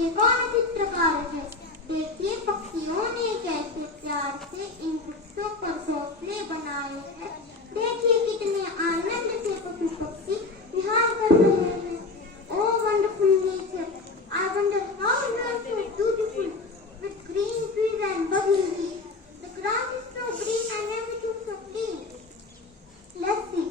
ये कौन चित्रकार है? देखिए पक्षियों ने कैसे प्यार से इन वृक्षों पर घोंसले बनाए हैं। देखिए कितने आनंद से पशु पक्षी विहार कर रहे हैं। Oh wonderful nature! I wonder how you are so beautiful with green trees and bubbling leaves. The grass is so green and everything so clean. Let's see.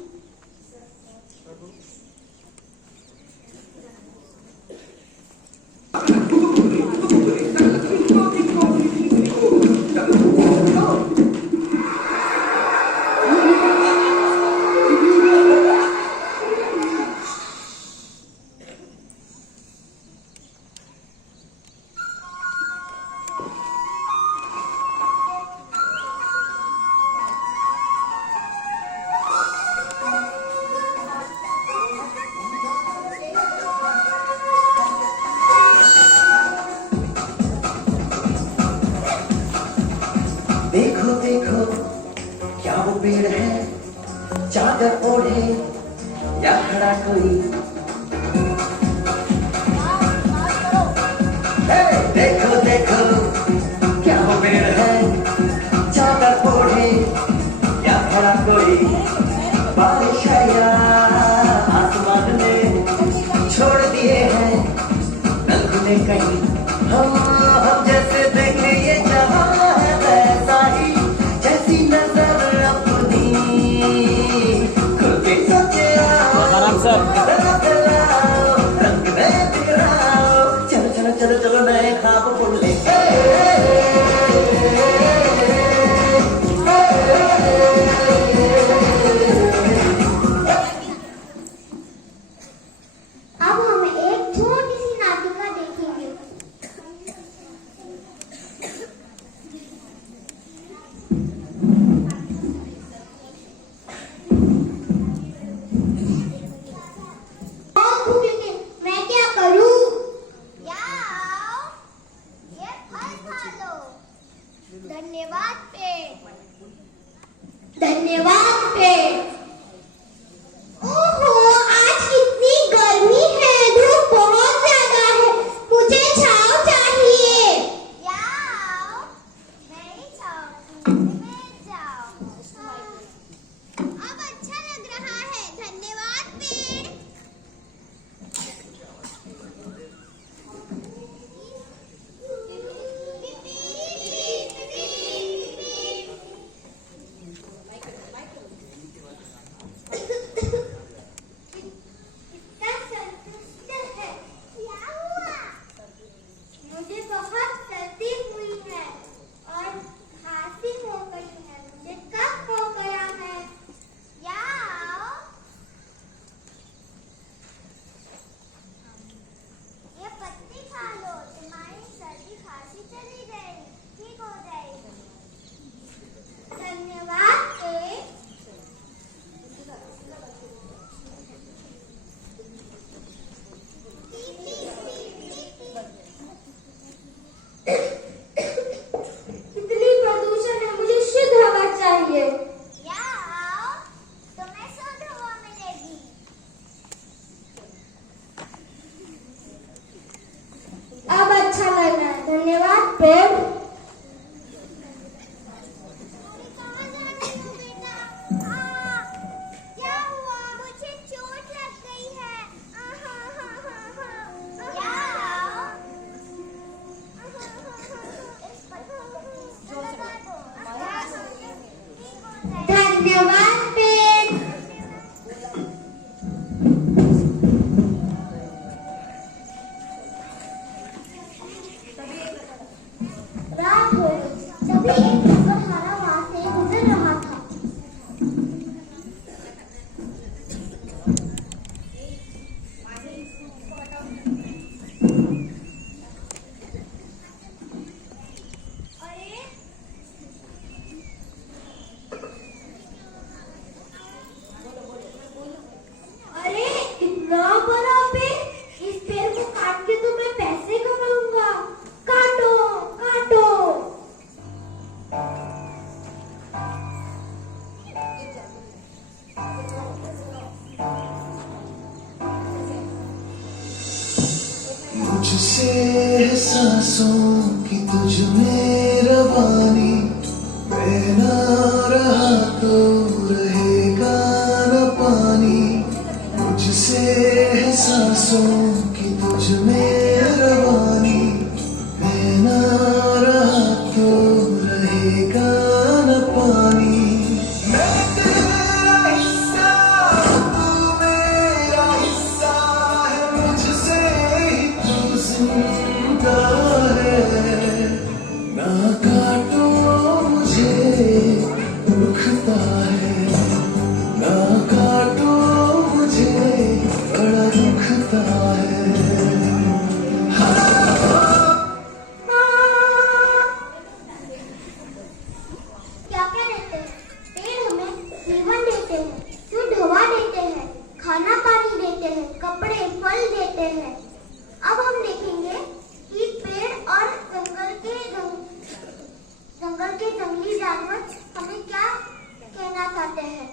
देखो देखो क्या वो पेड़ है, चादर ओढ़े या खड़ा कोई। देखो देखो क्या वो पेड़ है, चादर ओढ़े या खड़ा कोई। बारिश है या आसमान ने छोड़ दिए हैं रंग में कहीं। हम जैसे देखे ये जहां है वैसा ही, जैसी नजर अपनी खुल के सोचे आओ, रंग में बिखराओ। चलो चलो चलो चलो नए ख्वाब बुन ले। अब हम एक छोटी सी नाटिका देखेंगे। मुझसे है सांसों की तुझ में रवानी, मैं ना रहा तो रहेगा न पानी। मुझसे है सांसों की तुझ में रवानी, मैं ना रहा तो रहेगा न पानी। मैं तेरा हिस्सा, तू मेरा हिस्सा है, मुझसे ही तू जिंदा है। ना काटो मुझे दुखता है, ना काटो मुझे बड़ा दुखता है। क्या क्या देते हैं? पेड़ हमें जीवन देते हैं, शुद्ध हवा देते हैं, खाना पानी देते हैं, कपड़े फल देते हैं। अब हम देखेंगे कि पेड़ और जंगल के जंगली जानवर हमें क्या कहना चाहते हैं।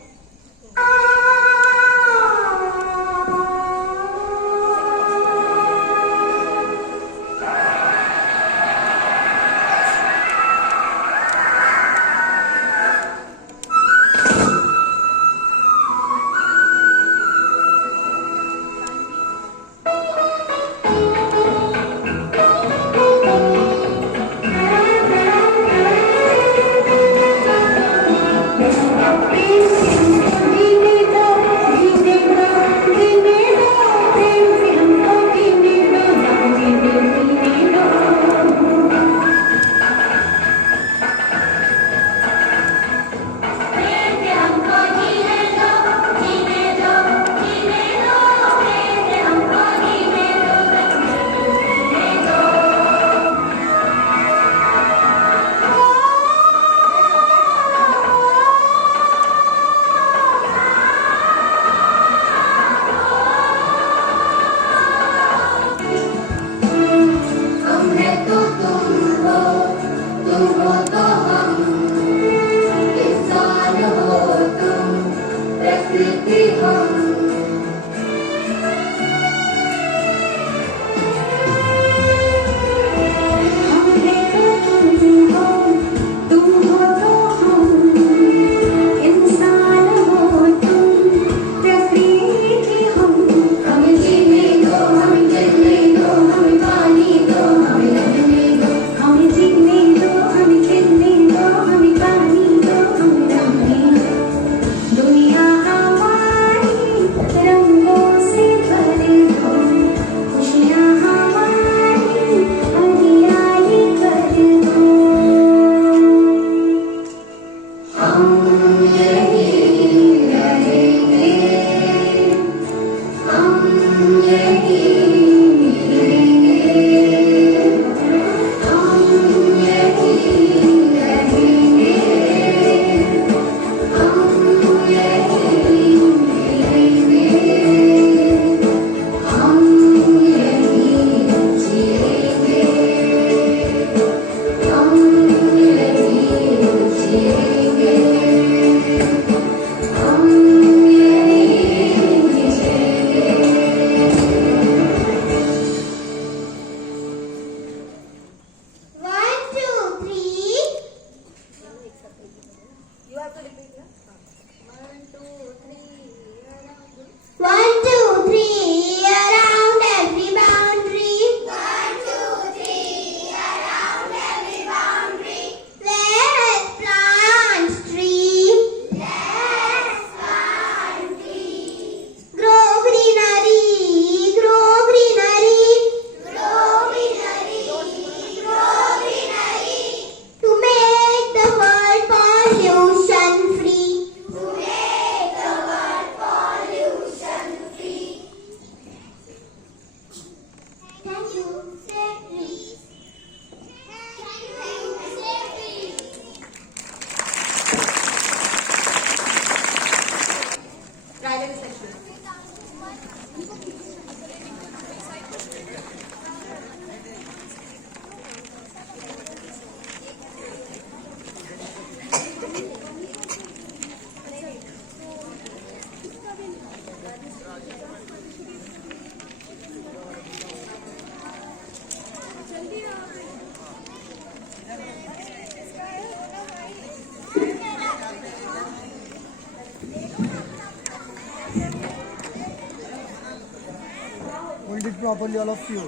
properly, all of you.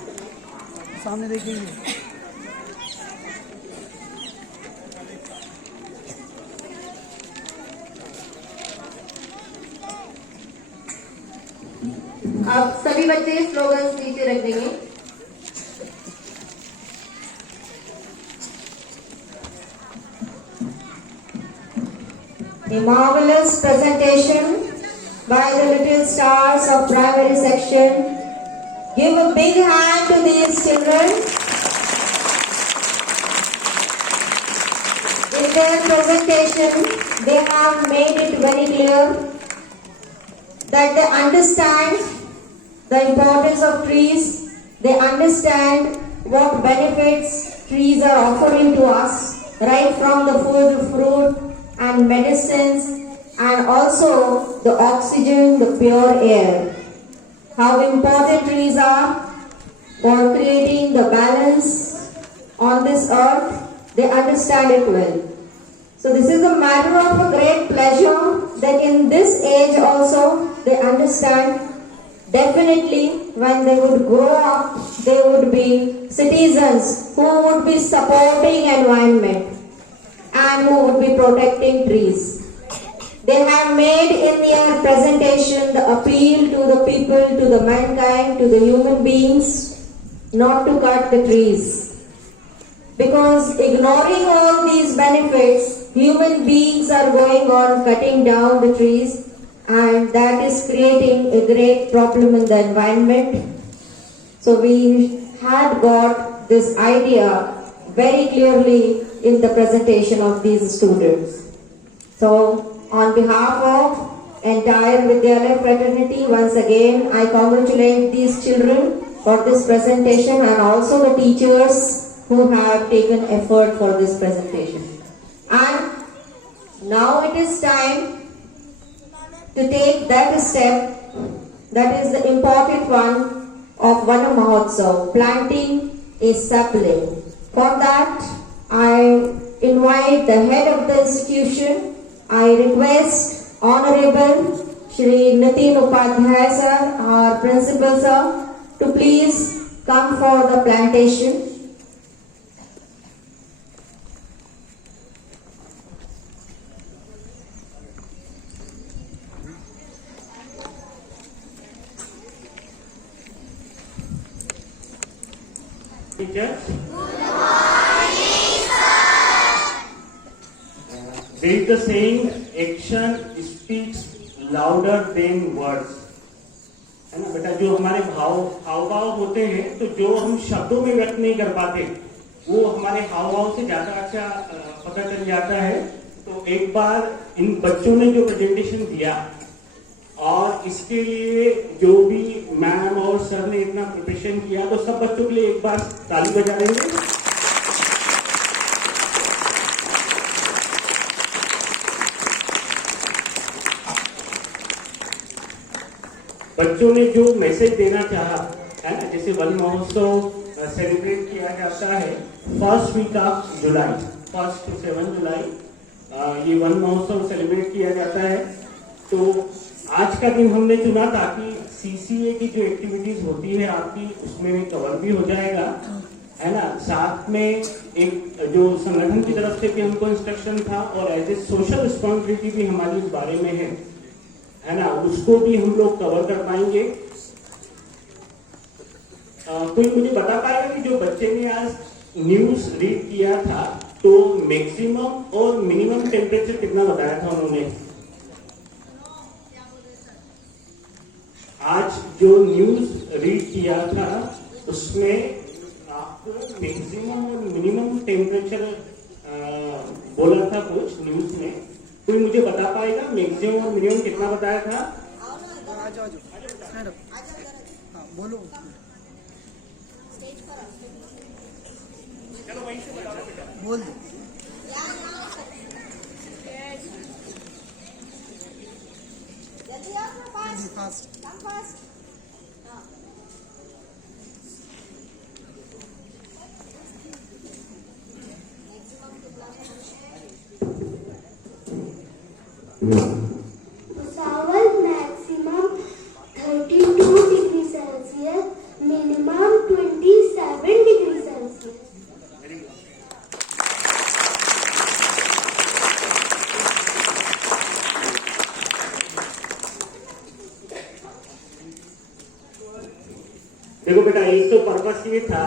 सामने देखेंगे. अब सभी बच्चे स्लोगन्स नीचे रख देंगे. A marvelous presentation by the little stars of primary section. Give a big hand to these children. In their presentation, they have made it very clear that they understand the importance of trees. They understand what benefits trees are offering to us, right from the food, fruit, and medicines, and also the oxygen, the pure air. How important trees are for creating the balance on this earth, they understand it well. So this is a matter of a great pleasure that in this age also they understand. Definitely when they would grow up, they would be citizens who would be supporting environment and who would be protecting trees. They have made in their presentation the appeal to the people, to the mankind, to the human beings, not to cut the trees. Because ignoring all these benefits, human beings are going on cutting down the trees, and that is creating a great problem in the environment. So we had got this idea very clearly in the presentation of these students. So on behalf of entire Vidyalaya fraternity, once again I congratulate these children for this presentation and also the teachers who have taken effort for this presentation. And now it is time to take that step, that is the important one of Vana Mahotsav, planting a sapling. For that, I invite the head of the institution. I request Honorable Shri Nitin Upadhyay sir, our principal sir, to please come for the plantation. Teachers. There is the saying, action speaks louder than words. है ना बेटा, जो हमारे हाव भाव होते हैं, तो जो हम शब्दों में व्यक्त नहीं कर पाते, वो हमारे हाव भाव से ज्यादा अच्छा पता चल जाता है. तो एक बार इन बच्चों ने जो प्रेजेंटेशन दिया और इसके लिए जो भी मैम और सर ने इतना प्रिपरेशन किया, तो सब बच्चों के लिए एक बार ताली बजा देंगे. बच्चों ने जो मैसेज देना चाहा, है ना, जैसे वन महोत्सव सेलिब्रेट किया जाता है first week of July, 1 to 7 July ये वन महोत्सव सेलिब्रेट किया जाता है. तो आज का दिन हमने चुना ताकि सीसीए की जो एक्टिविटीज होती है आपकी, उसमें भी कवर भी हो जाएगा, है ना. साथ में एक जो संगठन की तरफ से भी हमको इंस्ट्रक्शन था और एज ए सोशल रिस्पॉन्सिबिलिटी भी हमारी इस बारे में है ना, उसको भी हम लोग कवर कर पाएंगे. कोई मुझे बता पाएगा कि जो बच्चे ने आज न्यूज रीड किया था, तो मैक्सिमम और मिनिमम टेम्परेचर कितना बताया था उन्होंने? आज जो न्यूज रीड किया था उसमें आपको मैक्सिमम और मिनिमम टेम्परेचर बोला था कुछ न्यूज में. कोई मुझे बता पाएगा मैक्सिमम और मिनिमम कितना बताया था? बोलो. चलो वहीं से बता दो. बोल दो. Bhusawal maximum 32 degrees Celsius, minimum purpose ये था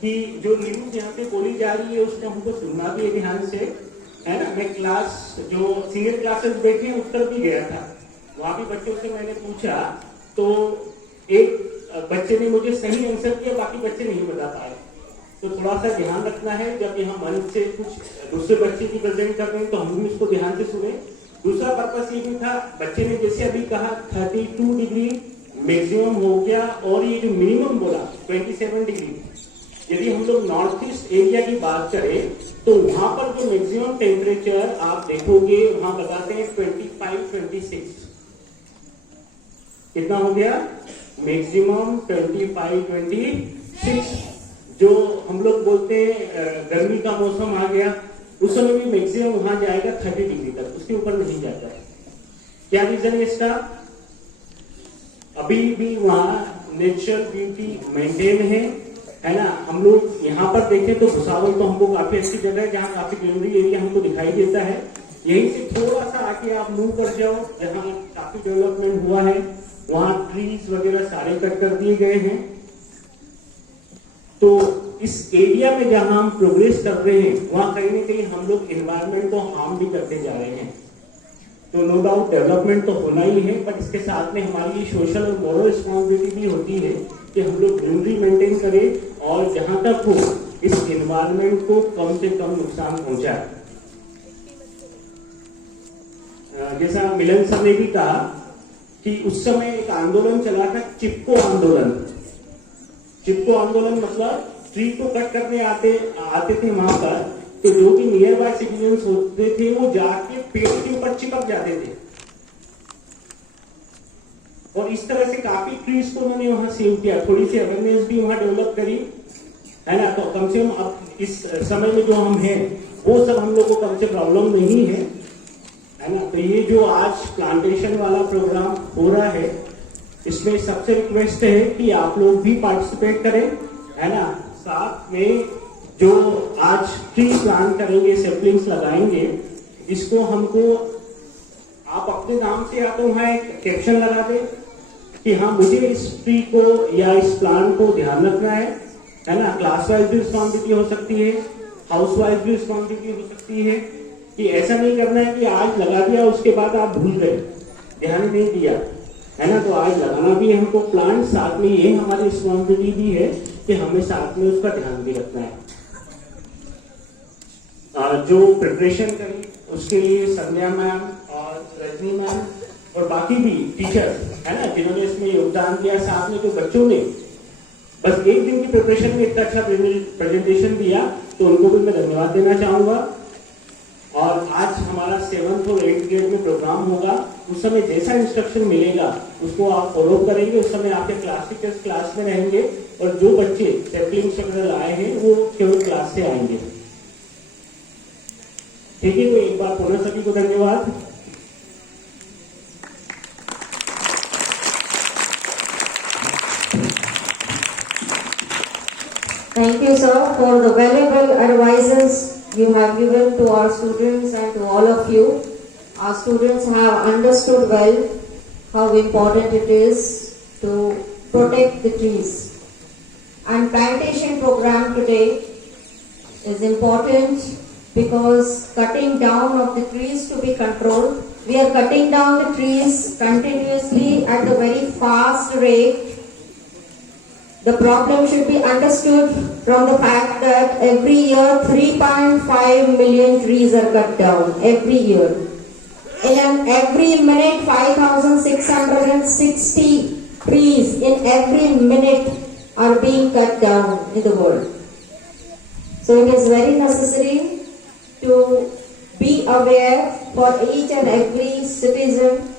कि जो न्यूज यहाँ पे बोली जा रही है उसको हमको सुनना भी है ध्यान से, है ना। मैं क्लास जो सीनियर क्लासेस बैठी है उत्तर भी गया था, वहां भी बच्चों से मैंने पूछा तो एक बच्चे ने मुझे सही आंसर दिया, बाकी बच्चे नहीं बता पाए। तो थोड़ा सा ध्यान रखना है जब यहाँ मंच से कुछ दूसरे बच्चे की प्रेजेंट कर रहे हैं तो हम भी उसको ध्यान से सुने। दूसरा पर्पस ये भी था, बच्चे ने जैसे अभी कहा 32 डिग्री मैक्सिमम हो गया और ये जो मिनिमम बोला 27 डिग्री, यदि हम लोग नॉर्थ ईस्ट एरिया की बात करें तो वहां पर जो मैक्सिमम टेम्परेचर आप देखोगे वहां बताते हैं 25-26। कितना हो गया मैक्सिमम 25-26। जो हम लोग बोलते हैं गर्मी का मौसम आ गया उस समय भी मैक्सिमम वहां जाएगा 30 डिग्री तक, उसके ऊपर नहीं जाता। क्या रीजन है इसका? अभी भी वहां नेचुरल ब्यूटी मेंटेन है ना। हम लोग यहाँ पर देखें तो भुसावल तो हमको काफी अच्छी जगह है जहाँ काफी ग्रीनरी एरिया हमको दिखाई देता है। यहीं से थोड़ा सा आके आप मूव कर जाओ, जहाँ काफी डेवलपमेंट हुआ है वहां ट्रीज वगैरह सारे कट कर दिए गए हैं। तो इस एरिया में जहां हम प्रोग्रेस कर रहे हैं वहां कहीं ना कहीं हम लोग एनवायरनमेंट को हार्म भी करते जा रहे हैं। तो नो डाउट डेवलपमेंट तो होना ही है, बट इसके साथ में हमारी सोशल और मॉरल रिस्पॉन्सिबिलिटी भी होती है कि हम लोग ग्रीनरी मेंटेन करें और जहां तक हो इस एनवायरनमेंट को कम से कम नुकसान पहुंचाए। जैसा मिलन सर ने भी कहा कि उस समय एक आंदोलन चला था, चिपको आंदोलन। चिपको आंदोलन मतलब ट्री को कट करने आते थे वहां पर, तो जो भी नियर बाय सिटीजन्स होते थे वो जाके पेड़ के ऊपर चिपक जाते थे और इस तरह से काफी ट्रीज को उन्होंने वहां सेव किया। थोड़ी सी अवेयरनेस भी वहां डेवलप करी, है ना। तो कम से कम अब इस समय में जो हम हैं वो सब हम लोग को कम से प्रॉब्लम नहीं है ना। तो ये जो आज प्लांटेशन वाला प्रोग्राम हो रहा है इसमें सबसे रिक्वेस्ट है कि आप लोग भी पार्टिसिपेट करें, है ना। साथ में जो आज ट्री प्लांट करेंगे, सेपलिंग्स लगाएंगे, इसको हमको आप अपने नाम से या तो वहां एक कैप्शन लगा दें कि हाँ मुझे इस ट्री को या इस प्लांट को ध्यान रखना है ना। क्लास वाइज भी रिस्पॉन्सिबिलिटी हो सकती है, हाउस वाइज भी रिस्पॉन्सिबिलिटी हो सकती है कि ऐसा नहीं करना है कि आज लगा दिया उसके बाद आप भूल गए, ध्यान नहीं दिया, है ना। तो आज लगाना भी है हमको प्लांट, साथ में ये हमारी रिस्पॉन्सिबिलिटी भी है कि हमें साथ में उसका ध्यान भी रखना है। जो प्रिपरेशन करी उसके लिए संध्या मैम और रजनी मैम और बाकी भी टीचर्स, है ना, जिन्होंने इसमें योगदान दिया। साथ में जो बच्चों ने बस एक दिन की प्रिपरेशन में इतना अच्छा प्रेजेंटेशन दिया, तो उनको भी मैं धन्यवाद देना चाहूंगा। और आज हमारा 7th और 8th ग्रेड में प्रोग्राम होगा, उस समय जैसा इंस्ट्रक्शन मिलेगा उसको आप फॉलो करेंगे। उस समय आपके क्लास टीचर्स क्लास में रहेंगे और जो बच्चे सैम्पलिंग्स वगैरह लाए हैं वो केवल क्लास से आएंगे। ठीक है, तो एक बार पुनः सभी को धन्यवाद। Thank you, sir, for the valuable advices you have given to our students and to all of you. Our students have understood well how important it is to protect the trees. And plantation program today is important because cutting down of the trees to be controlled. We are cutting down the trees continuously at a very fast rate. The problem should be understood from the fact that every year 3.5 million trees are cut down every year. In every minute 5,660 trees in every minute are being cut down in the world. So it is very necessary to be aware for each and every citizen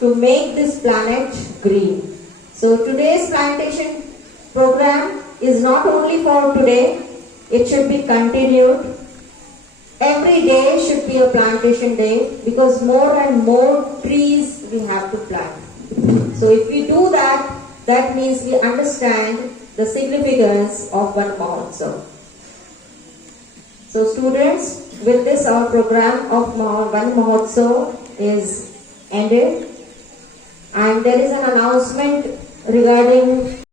to make this planet green. So today's plantation program is not only for today, it should be continued. Every day should be a plantation day because more and more trees we have to plant. So if we do that, that means we understand the significance of Van Mahotsav. So students, with this our program of Van Mahotsav is ended, and there is an announcement regarding